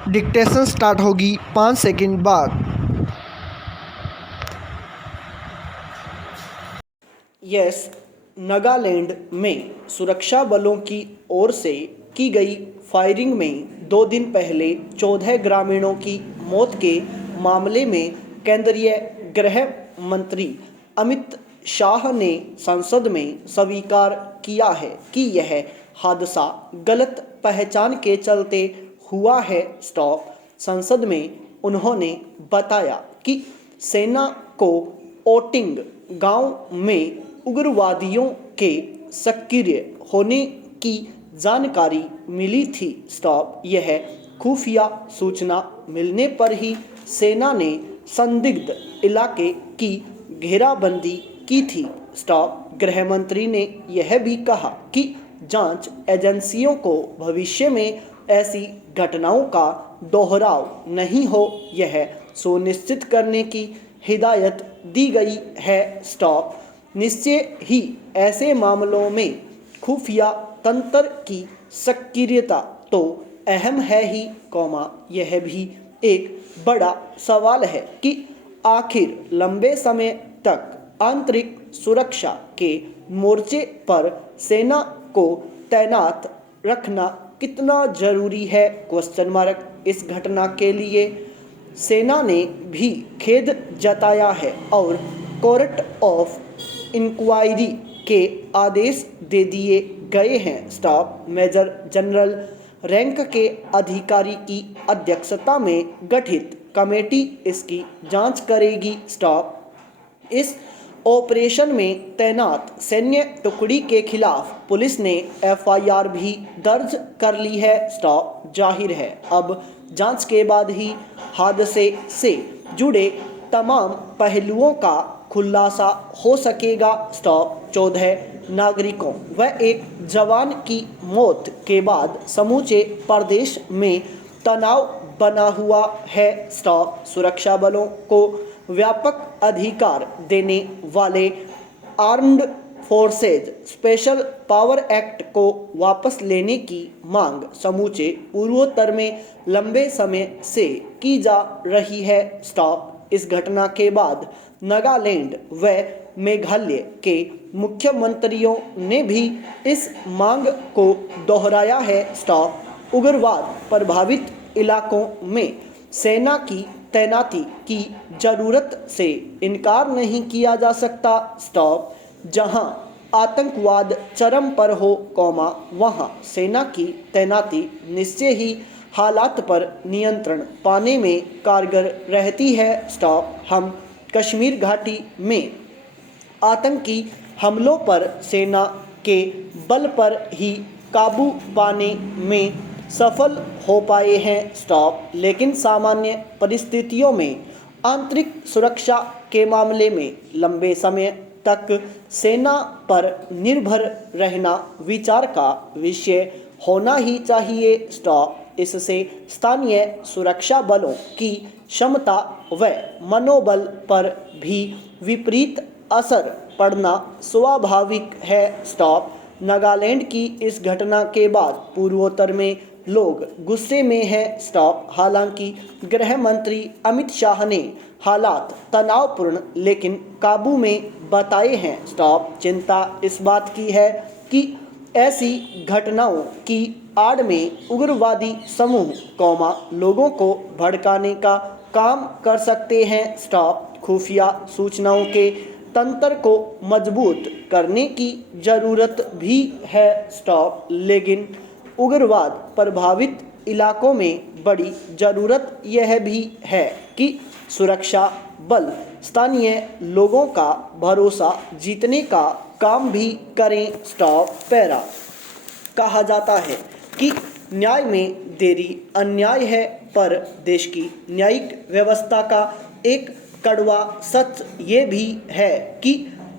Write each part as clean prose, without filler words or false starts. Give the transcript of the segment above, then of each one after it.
Dictation start होगी 5 second बाद। Yes, Nagaland में सुरक्षा बलों की ओर से की गई फायरिंग में 2 दिन पहले 14 ग्रामीणों की मौत के मामले में केंद्रीय गृह मंत्री अमित शाह ने संसद में स्वीकार किया है कि यह हादसा गलत पहचान के चलते हुआ है। संसद में उन्होंने बताया कि सेना को ओटिंग गांव में उग्रवादियों के सक्रिय होने की जानकारी मिली थी। यह खुफिया सूचना मिलने पर ही सेना ने संदिग्ध इलाके की घेराबंदी की थी। गृह मंत्री ने यह भी कहा कि जांच एजेंसियों को भविष्य में ऐसी घटनाओं का दोहराव नहीं हो, यह सुनिश्चित करने की हिदायत दी गई है। निश्चय ही ऐसे मामलों में खुफिया तंत्र की सक्रियता तो अहम है ही, यह भी एक बड़ा सवाल है कि आखिर लंबे समय तक आंतरिक सुरक्षा के मोर्चे पर सेना को तैनात रखना कितना जरूरी है। इस घटना के लिए सेना ने भी खेद जताया है और कोर्ट ऑफ इंक्वायरी के आदेश दे दिए गए हैं। मेजर जनरल रैंक के अधिकारी की अध्यक्षता में गठित कमेटी इसकी जांच करेगी। इस ऑपरेशन में तैनात सैन्य टुकड़ी के खिलाफ पुलिस ने एफआईआर भी दर्ज कर ली है। जाहिर है अब जांच के बाद ही हादसे से जुड़े तमाम पहलुओं का खुलासा हो सकेगा। 14 नागरिकों व एक जवान की मौत के बाद समूचे प्रदेश में तनाव बना हुआ है। सुरक्षा बलों को व्यापक अधिकार देने वाले armed forces special power act को वापस लेने की मांग समूचे पूर्वोत्तर में लंबे समय से की जा रही है। इस घटना के बाद नागालैंड व मेघालय के मुख्यमंत्रियों ने भी इस मांग को दोहराया है। उग्रवाद प्रभावित इलाकों में सेना की तैनाती की जरूरत से इनकार नहीं किया जा सकता। जहां आतंकवाद चरम पर हो, वहां सेना की तैनाती निश्चय ही हालात पर नियंत्रण पाने में कारगर रहती है। हम कश्मीर घाटी में आतंकी हमलों पर सेना के बल पर ही काबू पाने में सफल हो पाए हैं। लेकिन सामान्य परिस्थितियों में आंतरिक सुरक्षा के मामले में लंबे समय तक सेना पर निर्भर रहना विचार का विषय होना ही चाहिए। इससे स्थानीय सुरक्षा बलों की क्षमता व मनोबल पर भी विपरीत असर पड़ना स्वाभाविक है। नागालैंड की इस घटना के बाद पूर्वोत्तर में लोग गुस्से में हैं। हालांकि गृह मंत्री अमित शाह ने हालात तनावपूर्ण लेकिन काबू में बताए हैं। चिंता इस बात की है कि ऐसी घटनाओं की आड़ में उग्रवादी समूह लोगों को भड़काने का काम कर सकते हैं। खुफिया सूचनाओं के तंत्र को मजबूत करने की जरूरत भी है। लेकिन उग्रवाद प्रभावित इलाकों में बड़ी जरूरत यह भी है कि सुरक्षा बल स्थानीय लोगों का भरोसा जीतने का काम भी करें। पैरा कहा जाता है कि न्याय में देरी अन्याय है, पर देश की न्यायिक व्यवस्था का एक कड़वा सच ये भी है कि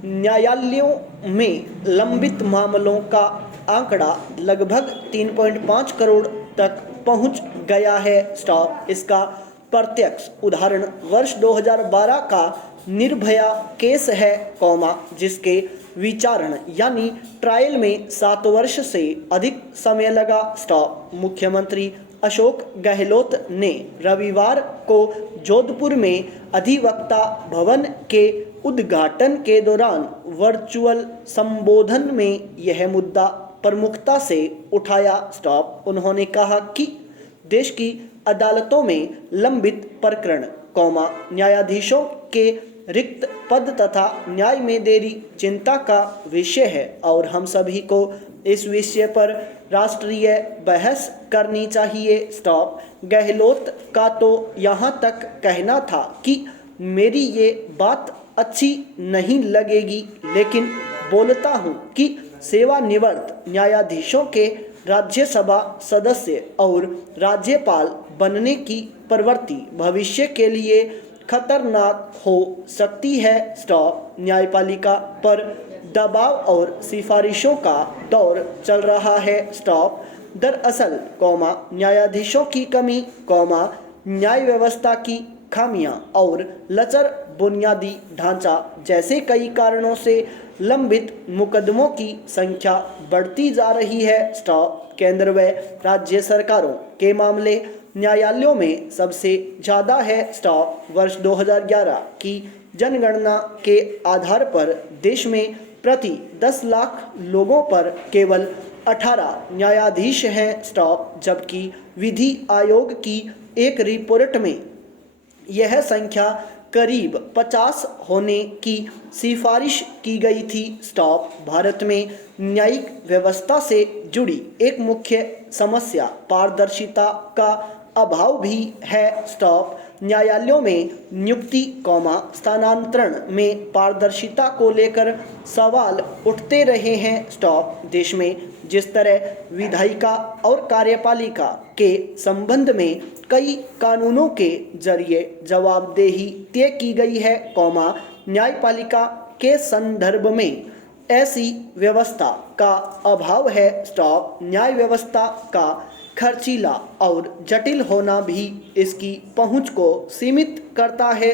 न्यायालयों में लंबित मामलों का आंकड़ा लगभग 3.5 करोड़ तक पहुंच गया है। इसका प्रत्यक्ष उदाहरण वर्ष 2012 का निर्भया केस है, जिसके विचारण यानी ट्रायल में 7 वर्ष से अधिक समय लगा। मुख्यमंत्री अशोक गहलोत ने रविवार को जोधपुर में अधिवक्ता भवन के उद्घाटन के दौरान वर्चुअल संबोधन में यह मुद्दा प्रमुखता से उठाया। उन्होंने कहा कि देश की अदालतों में लंबित प्रकरण, न्यायाधीशों के रिक्त पद तथा न्याय में देरी चिंता का विषय है और हम सभी को इस विषय पर राष्ट्रीय बहस करनी चाहिए। गहलोत का तो यहाँ तक कहना था कि मेरी ये बात अच्छी नहीं लगेगी, लेकिन बोलता हूँ कि सेवानिवृत्त न्यायाधीशों के राज्यसभा सदस्य और राज्यपाल बनने की प्रवृत्ति भविष्य के लिए खतरनाक हो सकती है। न्यायपालिका पर दबाव और सिफारिशों का दौर चल रहा है। दरअसल, न्यायाधीशों की कमी, न्याय व्यवस्था की खामियां और लचर बुनियादी ढांचा जैसे कई कारणों से लंबित मुकदमों की संख्या बढ़ती जा रही है। केंद्र व राज्य सरकारों के मामले न्यायालयों में सबसे ज़्यादा है। वर्ष 2011 की जनगणना के आधार पर देश में प्रति 10 लाख लोगों पर केवल 18 न्यायाधीश हैं। जबकि विधि आयोग की एक रिपोर्ट में यह संख्या करीब 50 होने की सिफारिश की गई थी। भारत में न्यायिक व्यवस्था से जुड़ी एक मुख्य समस्या पारदर्शिता का अभाव भी है। न्यायालयों में नियुक्ति, स्थानांतरण में पारदर्शिता को लेकर सवाल उठते रहे हैं। देश में जिस तरह विधायिका और कार्यपालिका के संबंध में कई कानूनों के जरिए जवाबदेही तय की गई है, न्यायपालिका के संदर्भ में ऐसी व्यवस्था का अभाव है। न्याय व्यवस्था का खर्चीला और जटिल होना भी इसकी पहुंच को सीमित करता है।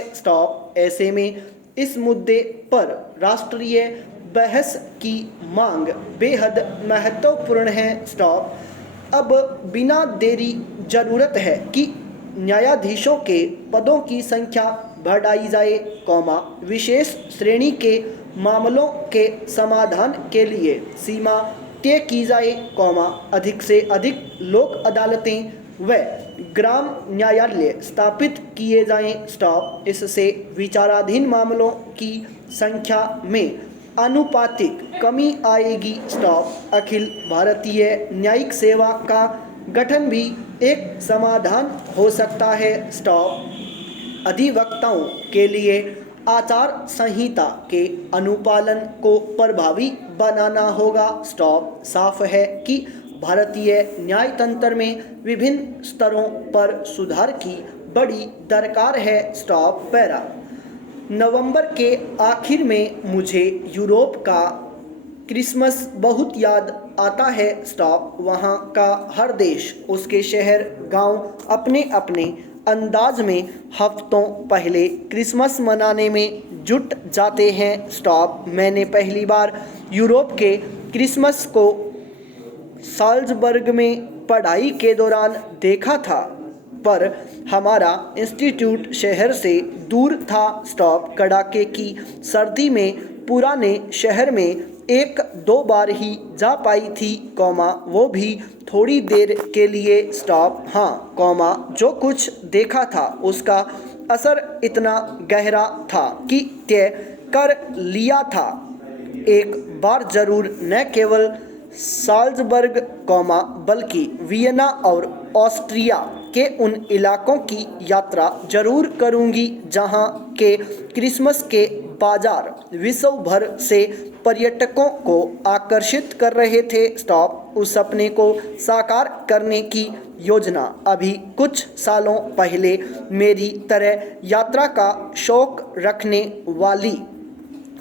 ऐसे में इस मुद्दे पर राष्ट्रीय बहस की मांग बेहद महत्वपूर्ण है। अब बिना देरी जरूरत है कि न्यायाधीशों के पदों की संख्या बढ़ाई जाए, विशेष श्रेणी के मामलों के समाधान के लिए सीमा तय की जाए, अधिक से अधिक लोक अदालतें व ग्राम न्यायालय स्थापित किए जाएं। इससे विचाराधीन मामलों की संख्या में आनुपातिक कमी आएगी। अखिल भारतीय न्यायिक सेवा का गठन भी एक समाधान हो सकता है। अधिवक्ताओं के लिए आचार संहिता के अनुपालन को प्रभावी बनाना होगा। साफ है कि भारतीय न्याय तंत्र में विभिन्न स्तरों पर सुधार की बड़ी दरकार है। पैरा नवंबर के आखिर में मुझे यूरोप का क्रिसमस बहुत याद आता है। वहाँ का हर देश, उसके शहर गांव अपने अपने अंदाज में हफ्तों पहले क्रिसमस मनाने में जुट जाते हैं। मैंने पहली बार यूरोप के क्रिसमस को साल्ज़बर्ग में पढ़ाई के दौरान देखा था, पर हमारा इंस्टीट्यूट शहर से दूर था। कड़ाके की सर्दी में पुराने शहर में 1-2 बार ही जा पाई थी, वो भी थोड़ी देर के लिए। हाँ, जो कुछ देखा था उसका असर इतना गहरा था कि तय कर लिया था एक बार जरूर न केवल साल्ज़बर्ग, बल्कि वियना और ऑस्ट्रिया के उन इलाकों की यात्रा जरूर करूंगी जहां के क्रिसमस के बाजार विश्व भर से पर्यटकों को आकर्षित कर रहे थे। उस सपने को साकार करने की योजना अभी कुछ सालों पहले मेरी तरह यात्रा का शौक रखने वाली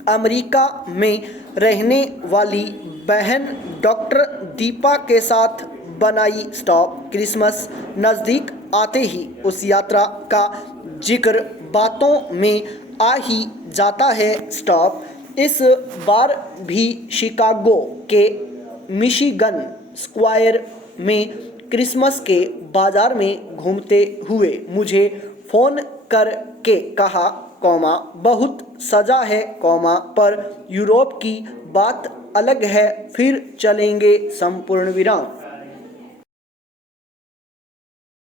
अमेरिका में रहने वाली बहन डॉक्टर दीपा के साथ बनाई। क्रिसमस नज़दीक आते ही उस यात्रा का जिक्र बातों में आ ही जाता है। इस बार भी शिकागो के मिशिगन स्क्वायर में क्रिसमस के बाजार में घूमते हुए मुझे फ़ोन करके कहा, बहुत सजा है, पर यूरोप की बात अलग है, फिर चलेंगे। संपूर्ण विराम।